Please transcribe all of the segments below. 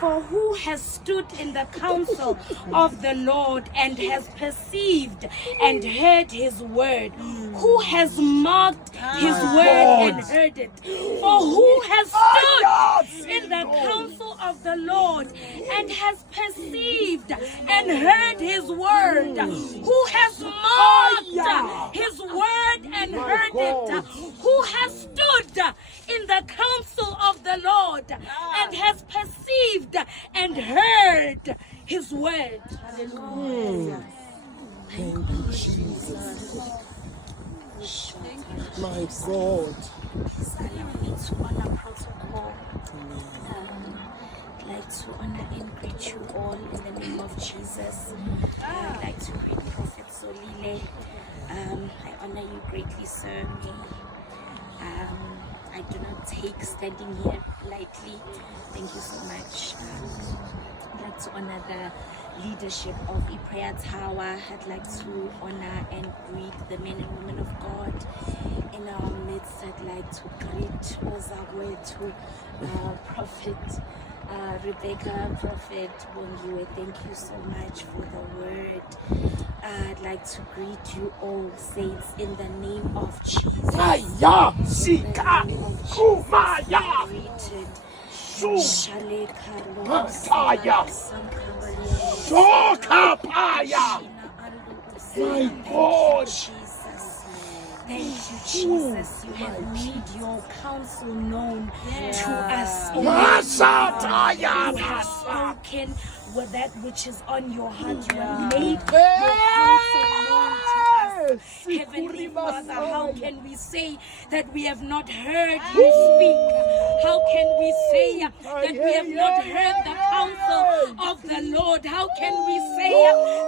For who has stood in the counsel of the Lord and has perceived and heard his word? Who has marked his word and heard it? For who has stood in the counsel of the Lord and has perceived and heard his word? Who has marked his word and heard it? Who has stood in the counsel of the Lord and has perceived and heard his word? Hallelujah. Thank you, Jesus. My God. We need to honor protocol. I'd like to honor and greet you all in the name of Jesus. I'd like to greet Prophet Zolile. I honor you greatly, sir. I do not take standing here lightly. Thank you so much. I'd like to honor the leadership of the prayer tower. I'd like to honor and greet the men and women of God in our midst. I'd like to greet Ozagwe, to Prophet Rebecca, Prophet Bongiwe. Thank you so much for the word. I'd like to greet you all saints in the name of Jesus. Aya, Sika, Kumaya, Shale Pasaya, Sokapaya. My God. Jesus. Thank you, Jesus. You have made your counsel known to us. You have spoken with that which is on your heart. You have made your counsel known to us. Heavenly Father, how can we say that we have not heard you speak? How can we say that we have not heard the counsel of the Lord? How can we say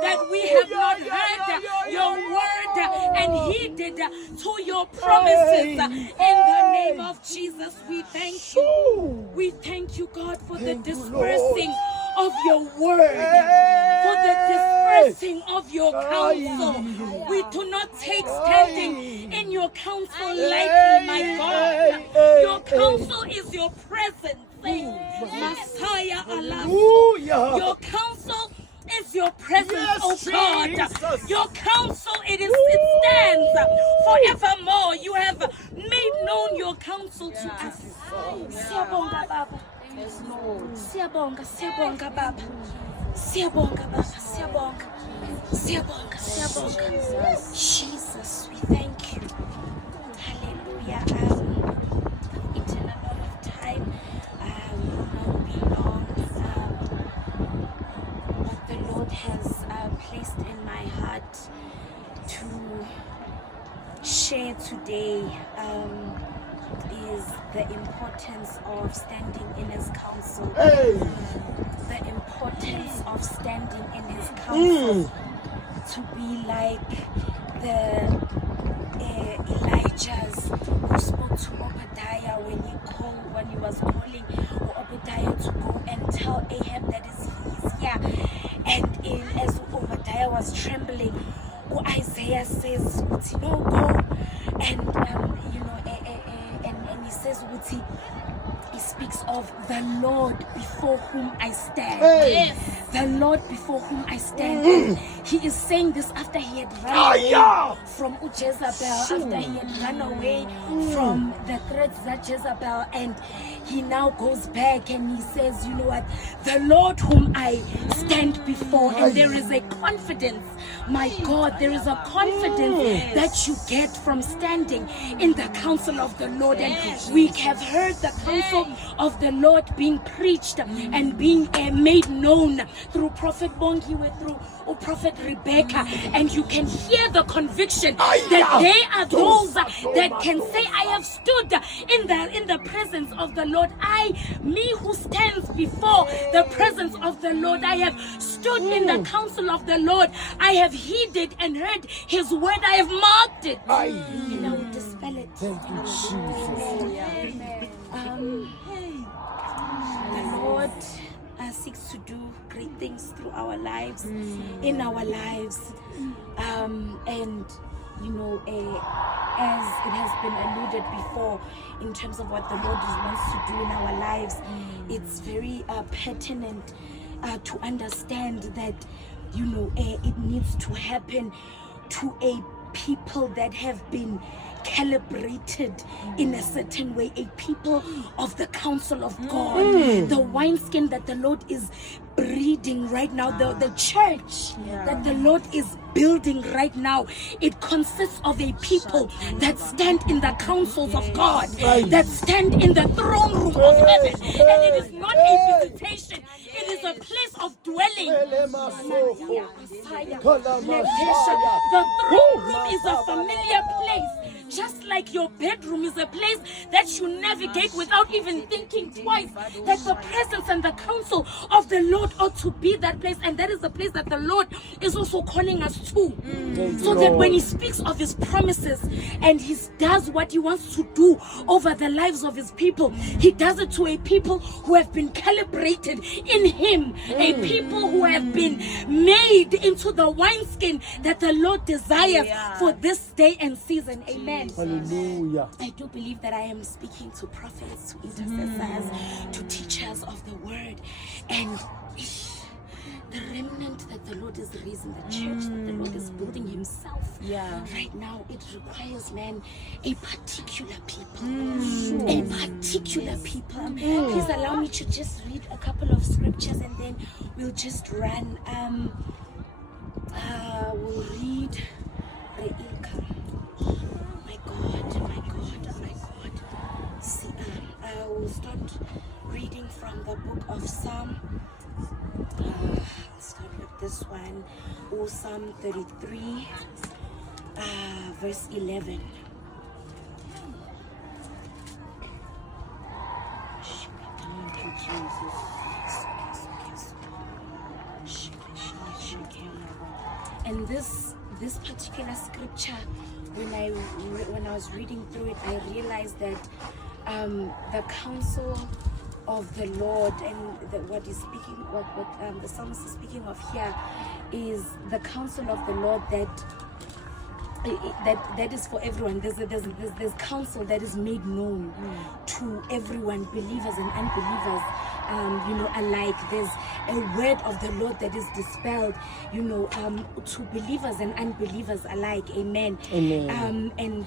that we have not heard your word and heeded to your promises? In the name of Jesus, we thank you. We thank you, God, for the dispersing of your word, for the dispersing of your counsel. We do not take standing in your counsel lightly, my God. Your counsel is your presence. Messiah Allah. Your counsel is your presence, oh God. Jesus. Your counsel, it stands forevermore. You have made known your counsel to us. Siyabonga Baba. Siyabonga, siyabonga Baba. Siyabonga Baba, siyabonga. Siyabonga, siyabonga. Jesus, we thank you. Hallelujah. I've eaten a lot of time. Will not be long. What the Lord has placed in my heart to share today is the importance of standing in his counsel. The importance of standing in his counsel. To be like the Elijah's who spoke to Obadiah when he was calling Obadiah to go and tell Ahab that he's here. And as Obadiah was trembling, Isaiah says, no, go. And and he says, he speaks of the Lord before whom I stand. Yes. The Lord before whom I stand. He is saying this after he had run away from Jezebel, after he had run away from the threats that Jezebel, and he now goes back and he says, you know what, the Lord whom I stand before. And there is a confidence, my God, there is a confidence that you get from standing in the counsel of the Lord. And we have heard the counsel of the Lord being preached and being made known through Prophet Bongiwe, through Prophet Rebecca, and you can hear the conviction that they are those that can say, I have stood in the presence of the Lord. Me who stands before the presence of the Lord, I have stood in the counsel of the Lord. I have heeded and heard his word. I have marked it. And I will dispel it. Thank you, Jesus. The Lord seeks to do great things through our lives, in our lives, and as it has been alluded before, in terms of what the Lord wants to do in our lives, it's very pertinent to understand that, it needs to happen to a people that have been calibrated in a certain way, a people of the counsel of God, the wineskin that the Lord is breeding right now, the church that the Lord is building right now. It consists of a people that stand in the counsels of God, that stand in the throne room of heaven, and it is not a visitation, it is a place of dwelling. The throne room is a familiar place, just like your bedroom is a place that you navigate without even thinking twice, that the presence and the counsel of the Lord ought to be that place. And that is the place that the Lord is also calling us to. So that when he speaks of his promises and he does what he wants to do over the lives of his people, he does it to a people who have been calibrated in him, a people who have been made into the wineskin that the Lord desires for this day and season. Amen. Hallelujah. I do believe that I am speaking to prophets, to intercessors, to teachers of the word, and the remnant that the Lord is raising, the church that the Lord is building himself. Right now, it requires, man, a particular people. A particular people. Please allow me to just read a couple of scriptures and then we'll just run. We'll read Re'ilka. My God. See, I will start reading from the book of Psalm. I'll start with this one. Psalm 33, verse 11. Thank you, Jesus. And this particular scripture, when I was reading through it, I realized that the counsel of the Lord and what the psalmist is speaking of here is the counsel of the Lord that is for everyone. There's counsel that is made known to everyone, believers and unbelievers, alike. There's a word of the Lord that is dispelled, to believers and unbelievers alike. Amen. And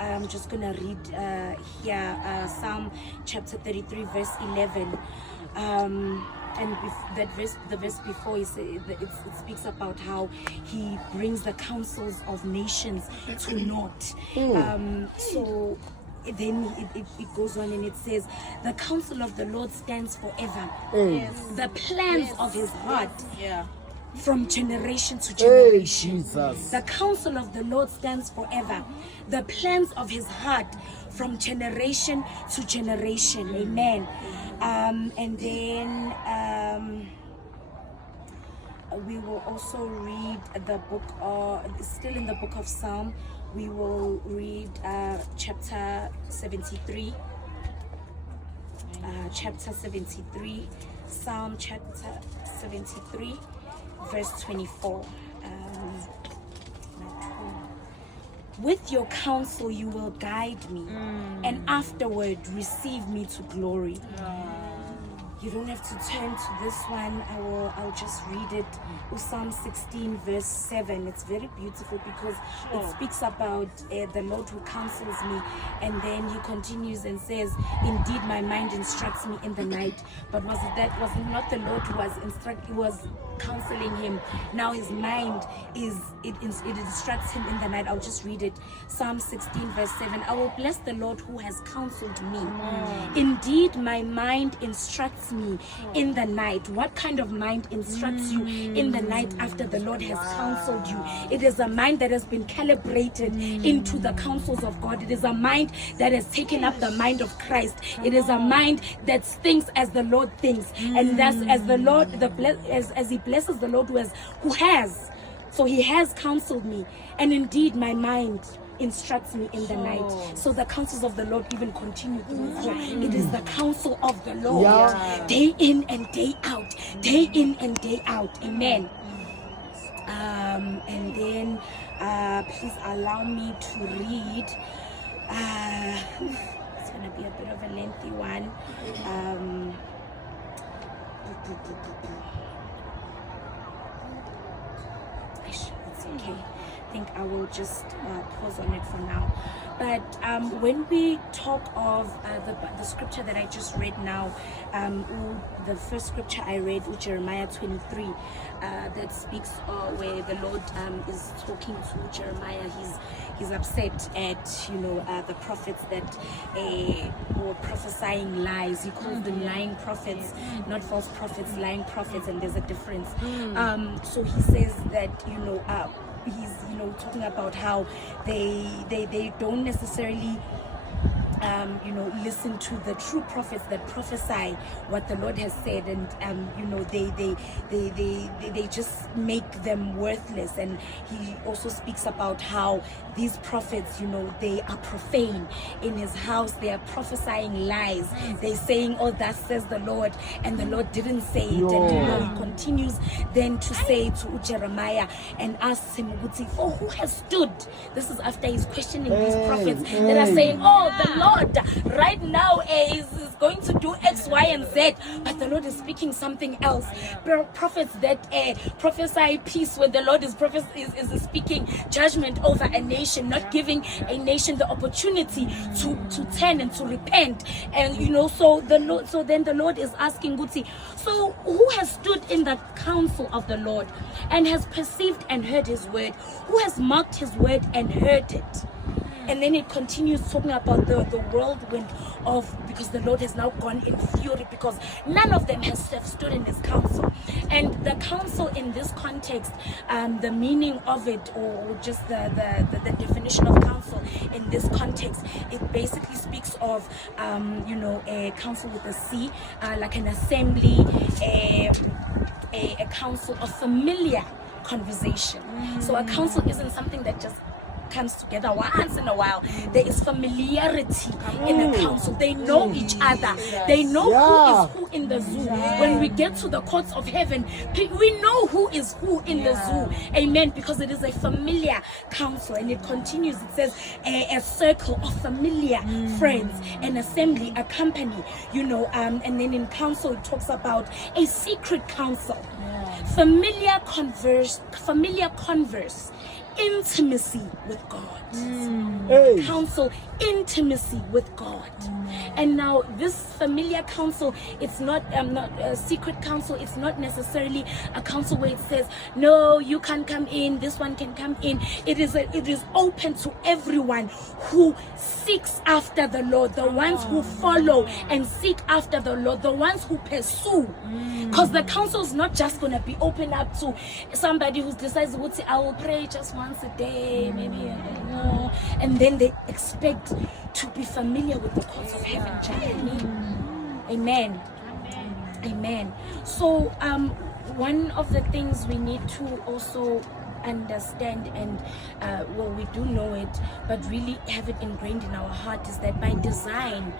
I'm just gonna read here Psalm chapter 33 verse 11. And the verse before, it speaks about how he brings the counsels of nations to naught. So then it goes on and it says, the counsel of the Lord stands forever. The plans of his heart from generation to generation. The counsel of the Lord stands forever. The plans of his heart from generation to generation. Amen. And then we will also read the book, still in the book of Psalm, we will read chapter 73. Psalm chapter 73, verse 24. With your counsel you will guide me, and afterward receive me to glory. You don't have to turn to this one. I'll just read it. Psalm 16 verse 7. It's very beautiful because it speaks about the Lord who counsels me, and then he continues and says, indeed my mind instructs me in the night. But was it not the Lord who was counseling him? Now his mind it instructs him in the night. I'll just read it. Psalm 16 verse 7. I will bless the Lord who has counseled me. Indeed my mind instructs me in the night. What kind of mind instructs you in the night after the Lord has counseled you? It is a mind that has been calibrated into the counsels of God. It is a mind that has taken up the mind of Christ. It is a mind that thinks as the Lord thinks, and thus as the Lord as he blesses the Lord who has. So he has counseled me, and indeed my mind instructs me in the night. So the counsels of the Lord even continue to grow. It is the counsel of the Lord, day in and day out, day in and day out. Amen. And then Please allow me to read. It's gonna be a bit of a lengthy one. It's okay. I think I will just pause on it for now. But when we talk of the scripture that I just read now, the first scripture I read, Jeremiah 23, that speaks where the Lord is talking to Jeremiah. He's upset at the prophets that were prophesying lies. He calls them lying prophets, not false prophets, lying prophets, and there's a difference. So he says that he's talking about how they don't necessarily listen to the true prophets that prophesy what the Lord has said, and they just make them worthless. And he also speaks about how these prophets, they are profane in his house. They are prophesying lies. They're saying, "Oh, that says the Lord," and the Lord didn't say it. And he continues then to say to Jeremiah and asks him, "For who has stood?" This is after he's questioning these prophets that are saying, "Oh, the Lord right now is going to do X, Y, and Z," but the Lord is speaking something else. Prophets that prophesy peace when the Lord is speaking judgment over a nation, not giving a nation the opportunity to turn and to repent. And so then the Lord is asking Guti, so who has stood in the counsel of the Lord and has perceived and heard his word? Who has marked his word and heard it? And then it continues talking about the whirlwind because the Lord has now gone in fury, because none of them have stood in his counsel. And the counsel in this context, the meaning of it, or just the definition of counsel in this context, it basically speaks of a council with a C, like an assembly, a council of familiar conversation. So a council isn't something that just comes together once in a while. There is familiarity in the council. They know each other. They know who is who in the zoo. When we get to the courts of heaven, we know who is who in the zoo. Amen. Because it is a familiar council. And it continues. It says a circle of familiar friends, an assembly, a company, and then in council it talks about a secret council, familiar converse, intimacy with God. Counsel, intimacy with God. And now this familiar counsel, it's not a secret counsel. It's not necessarily a counsel where it says, no, you can't come in, this one can come in. It is open to everyone who seeks after the Lord, the ones who follow and seek after the Lord, the ones who pursue. Because the counsel is not just going to be open up to somebody who decides, I will pray just once a day, maybe, and then they expect to be familiar with the courts of heaven. Amen. Amen. So one of the things we need to also understand, and we do know it, but really have it ingrained in our heart, is that by design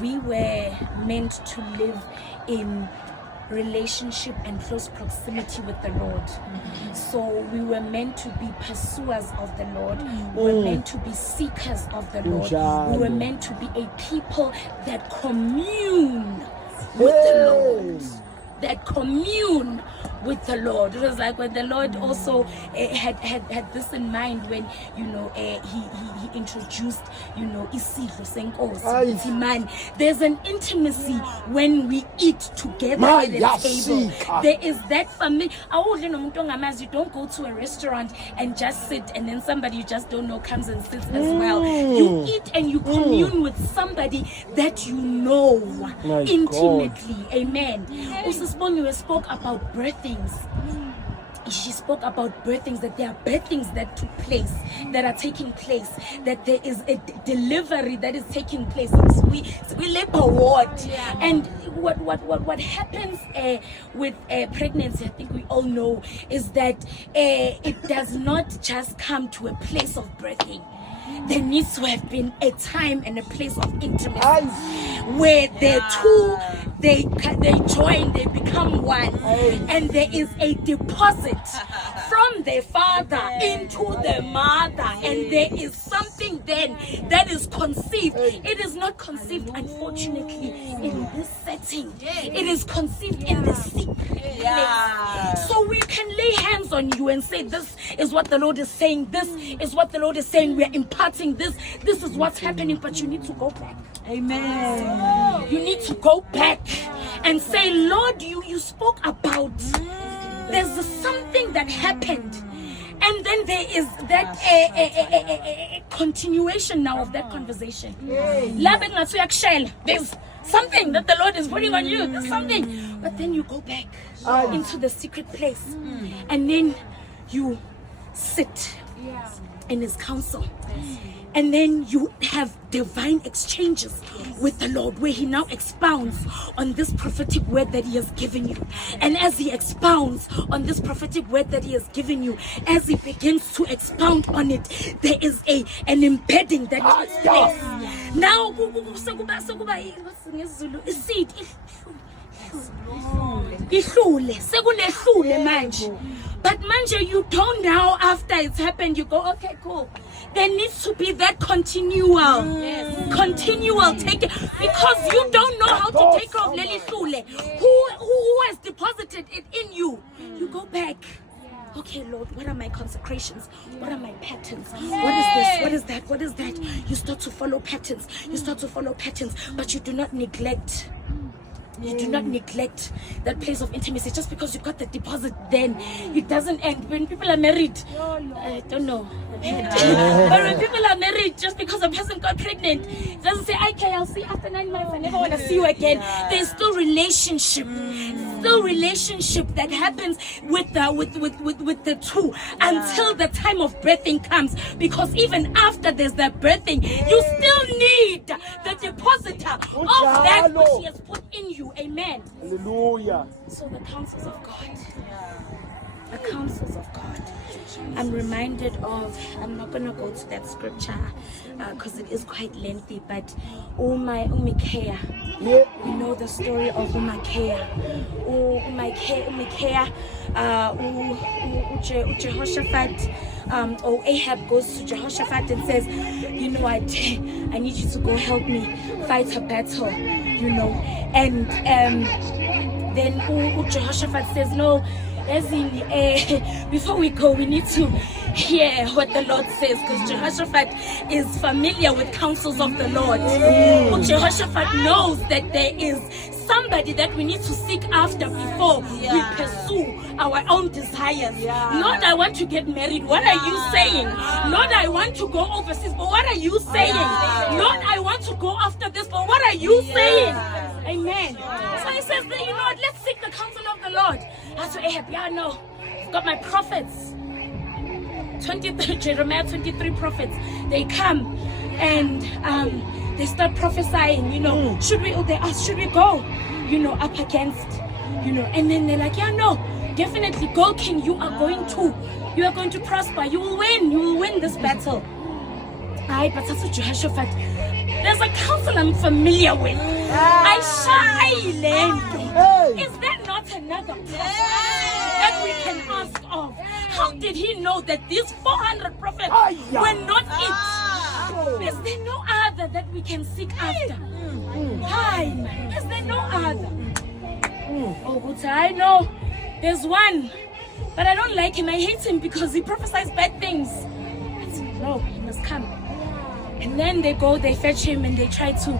we were meant to live in relationship and close proximity with the Lord. So we were meant to be pursuers of the Lord. We were meant to be seekers of the Lord. We were meant to be a people that commune with the Lord. That commune with the Lord. It was like when the Lord also had this in mind when he introduced isidlo senkosi. Man, there's an intimacy when we eat together at the table. There is that family. You don't go to a restaurant and just sit, and then somebody you just don't know comes and sits as well. You eat and you commune with somebody that you know intimately. Amen. Also, spoke about birthings. She spoke about birthings, that there are birthings that took place, that are taking place, that there is a delivery that is taking place. We labor ward. And what happens with pregnancy, I think we all know, is that it does not just come to a place of birthing. There needs to have been a time and a place of intimacy where the two they join, they become one, and there is a deposit from their father into the mother, and there is something then that is conceived. It is not conceived, unfortunately, in this setting. It is conceived in the secret place. So we can lay hands on you and say, this is what the Lord is saying, this is what the Lord is saying, we are imparting this is what's happening, but you need to go back. Amen. You need to go back and say, Lord, you spoke about there's something that happened, and then there is that a continuation now of that conversation. There's something that the Lord is putting on you. There's something, but then you go back into the secret place, and then you sit in His counsel. And then you have divine exchanges with the Lord, where He now expounds on this prophetic word that He has given you. And as He expounds on this prophetic word that He has given you, as He begins to expound on it, there is an embedding that takes place. Now, seed. But manje, you don't now, after it's happened, you go, okay, cool. There needs to be that continual take, because you don't know how to take care of Leli Sule, who has deposited it in you. You go back. Okay, Lord, what are my consecrations? What are my patterns? What is this? What is that? What is that? You start to follow patterns. But you do not neglect. You do not neglect that place of intimacy. Just because you got the deposit, then it doesn't end. When people are married, I don't know. But when people are married, just because a person got pregnant, it doesn't say, okay, I'll see you after 9 months. I never want to see you again. There's still relationship. Still relationship that happens with the two until the time of birthing comes. Because even after there's the birthing, you still need the depositor of that which He has put in you. Amen. Hallelujah. So the counsels of God. The counsels of God. I'm reminded of, I'm not going to go to that scripture because it is quite lengthy, but Umikea. We know the story of Umikea. Jehoshaphat, or Ahab goes to Jehoshaphat and says, you know what, I need you to go help me fight a battle, you know. And then Jehoshaphat says, no, as in, before we go, we need to hear what the Lord says, because Jehoshaphat is familiar with counsels of the Lord. Jehoshaphat knows that there is somebody that we need to seek after before we pursue our own desires. Lord, I want to get married. What are you saying? Lord, I want to go overseas, but what are you saying? Lord, I want to go after this, but what are you saying? Amen. So he says, you know what, let's seek the counsel of the Lord. I said, Ahab, yeah, no, I've got my prophets. 23, Jeremiah 23 prophets. They come and they start prophesying, you know. They ask, should we go, you know, up against, you know. And then they're like, yeah, no, definitely go, king. You are going to prosper. You will win this battle. Aye, but that's what Jehoshaphat, there's a counsel I'm familiar with. I shy land. Is there not another prophet that we can ask of? How did he know that these 400 prophets were not it? Is there no other that we can seek after? Is there no other? Oh, but I know there's one, but I don't like him. I hate him because he prophesies bad things. No, he must come. And then they go, they fetch him, and they try to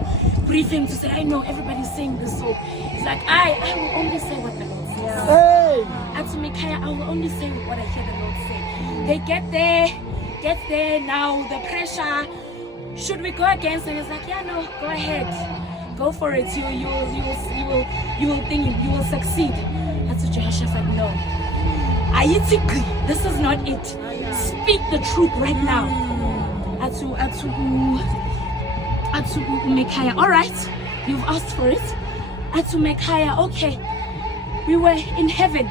brief him to say, I know everybody's saying this, so he's like, I will only say what the Lord says. To Micaiah, I will only say what I hear the Lord say. They get there now, the pressure. Should we go against him? He's like, yeah, no, go ahead, go for it. You will succeed. That's what Jehoshaphat, no. This is not it. Speak the truth right now. Atu Micaiah, all right, you've asked for it. Atu Micaiah, okay, we were in heaven,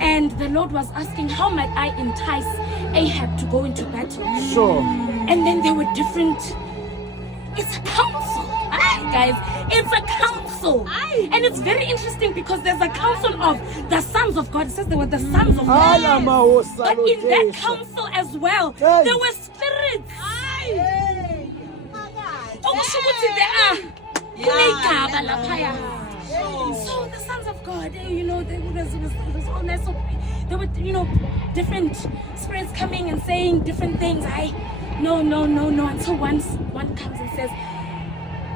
and the Lord was asking, how might I entice Ahab to go into battle? Sure. And then there were different. It's a counsel, guys. It's a counsel. council. And it's very interesting because there's a council of the sons of God. It says they were the sons of God. But in that council as well, there were spirits. So the sons of God, you know, it was all nice. So there were, you know, different spirits coming and saying different things. No, until one comes and says,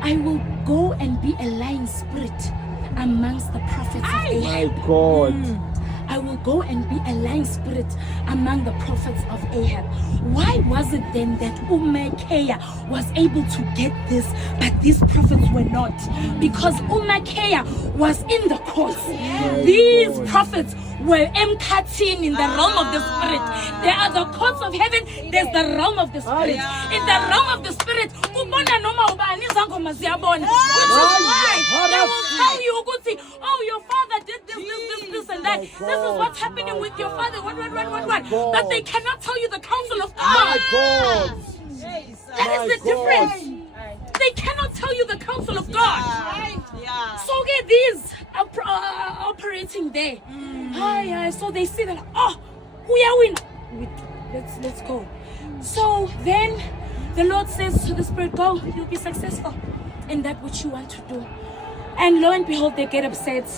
I will go and be a lying spirit amongst the prophets of Ahab. My God. I will go and be a lying spirit among the prophets of Ahab. Why was it then that Umakeah was able to get this, but these prophets were not? Because Umakeah was in the courts. These prophets were emkatin in the realm of the spirit. There are the courts of heaven, there's the realm of the spirit. In the realm of the spirit, which is why they will tell you, oh, your father did this and that. This is what's happening with your father. What. But they cannot tell you the counsel of God. That is the difference. They cannot tell you the counsel of God. So get these operating there. So they see that, we are winning. Let's go. So then the Lord says to the spirit, go, you'll be successful in that which you want to do. And lo and behold, they get upset.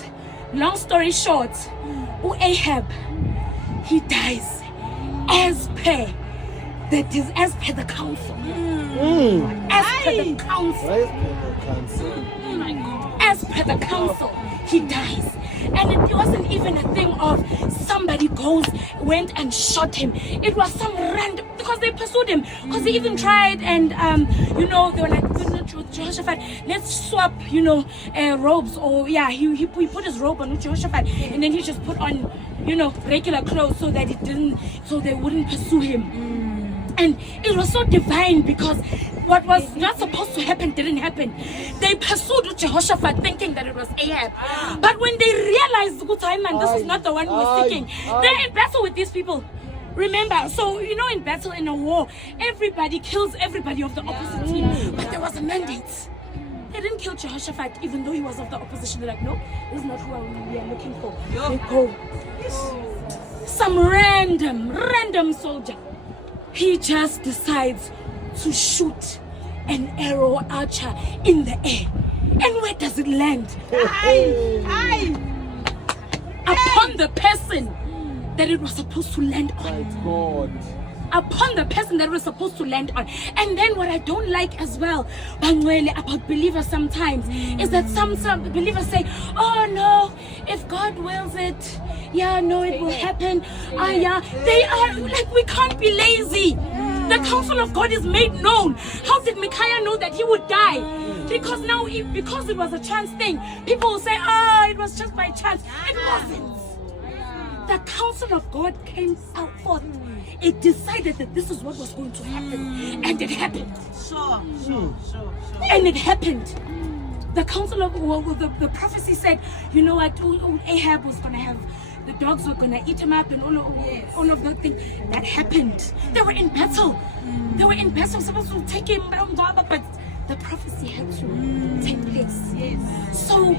Long story short, Ahab, he dies as per the council. As per the council. As per the council, he dies. And it wasn't even a thing of somebody went and shot him. It was some random, because they pursued him. Because he even tried, and they were like, Jehoshaphat, let's swap, robes. Or he put his robe on Jehoshaphat, and then he just put on, regular clothes so that they wouldn't pursue him. And it was so divine because what was not supposed to happen didn't happen. They pursued Jehoshaphat thinking that it was Ahab. But when they realized, this is not the one who was seeking, they're in battle with these people. Remember, so in battle, in a war, everybody kills everybody of the opposite team. But there was a mandate. They didn't kill Jehoshaphat even though he was of the opposition. They're like, no, this is not who we are looking for. They go. Some random soldier. He just decides to shoot an arrow archer in the air. And where does it land? Upon the person that it was supposed to land on. God. Upon the person that it was supposed to land on. And then what I don't like as well, Bangwele, about believers sometimes, is that some believers say, oh no, if God wills it, it will happen. They are like, we can't be lazy. The counsel of God is made known. How did Micaiah know that he would die? Because because it was a chance thing, people will say, it was just by chance. It wasn't. The counsel of God came out forth. It decided that this is what was going to happen. And it happened. Sure. And it happened. The counsel of the prophecy said, you know what, Ahab was going to have, the dogs were going to eat him up and all of that thing. That happened. They were in battle. Supposed to take him down, but the prophecy had to take place. So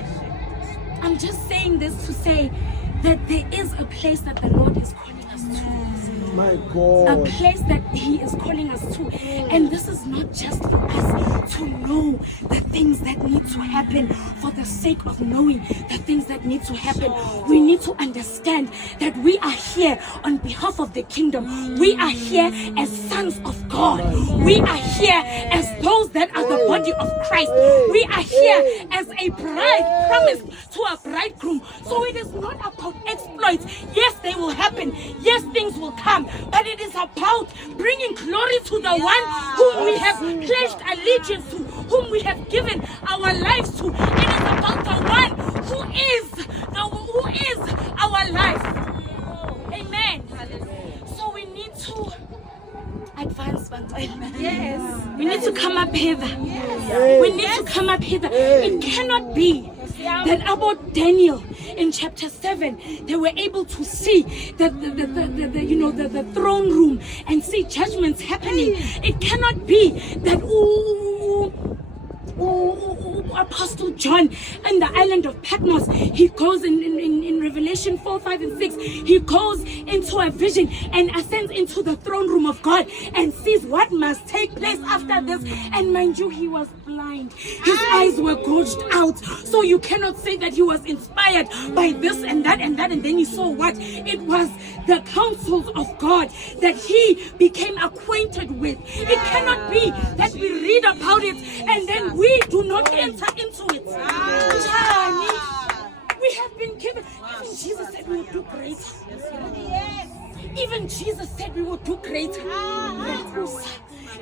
I'm just saying this to say that there is a place that the Lord is calling us to. My God. A place that He is calling us to. And this is not just for us to know the things that need to happen for the sake of knowing the things that need to happen. We need to understand that we are here on behalf of the kingdom. We are here as sons of God. We are here as those that are the body of Christ. We are here as a bride promised to a bridegroom. So it is not about exploits. Yes, they will happen. Yes, things will come. But it is about bringing glory to the one whom we have pledged allegiance to, whom we have given our lives to. It is about the one who is our life. Amen. So we need to advance. Yes. We need to come up hither. Yes. We need to come up hither. It cannot be that about Daniel in chapter 7, they were able to see the throne room and see judgments happening. It cannot be that Apostle John in the island of Patmos, he goes in Revelation 4, 5, and 6, he goes into a vision and ascends into the throne room of God and sees what must take place after this. And mind you, he was blind. His eyes were gouged out. So you cannot say that he was inspired by this and that and that, and then he saw what? It was the counsels of God that he became acquainted with. It cannot be that we read about it and then we do not enter into it. We have been given. Even Jesus said we would do greater. Even Jesus said we would do greater.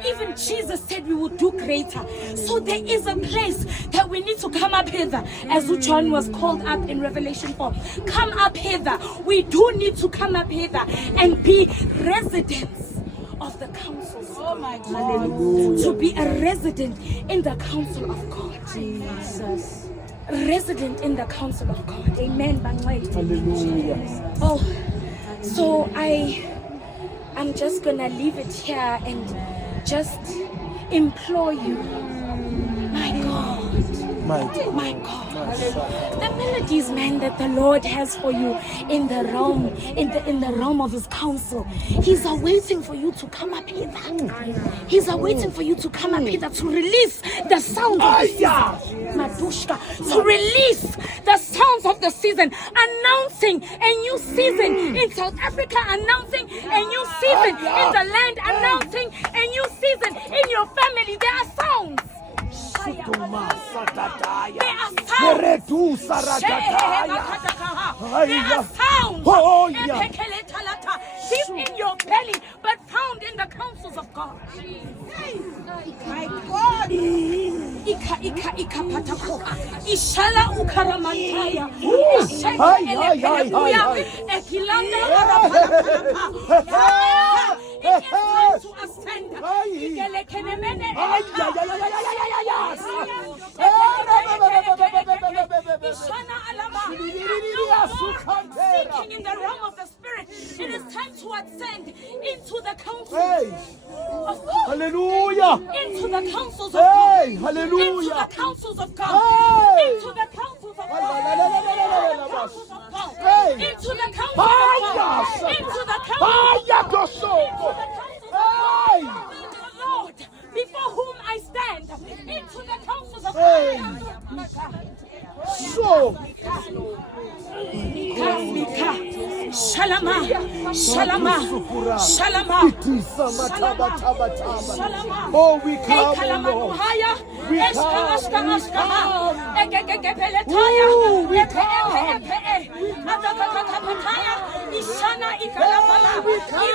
Even Jesus said we would do greater. So there is a place that we need to come up hither, as John was called up in Revelation 4. Come up hither. We do need to come up hither and be residents of the councils. Oh my God. To be a resident in the council of God. Jesus. Resident in the council of God. Amen. Hallelujah. Oh, so I'm just gonna leave it here and just implore you, my God, my God, the melodies, man, that the Lord has for you in the realm, in the realm of His counsel. He's awaiting for you to come up hither. He's awaiting for you to come up hither to release the sound of the season, Madushka, to release the sounds of the season, announcing a new season in South Africa, announcing a new season in the land, announcing a new season in your family. There are sounds. There are sounds. There are sounds. Oh, yeah. Deep in your belly, but found in the counsels of God. My God. Ika patako. Ishala ukaramantaya. Ekilanda arapalapalapa. It is time to ascend. Speaking in the realm of the spirit, it is time to ascend into the council of God. Hallelujah. Into the councils of God. Hallelujah. Into the councils of God. Into the councils of God. Into the councils of God. Into the councils of God. Lord, before whom I stand, into the councils of God. So, Shalama, Shalama, Shalama, Shalama. Oh, we come, Lord. We come. We come.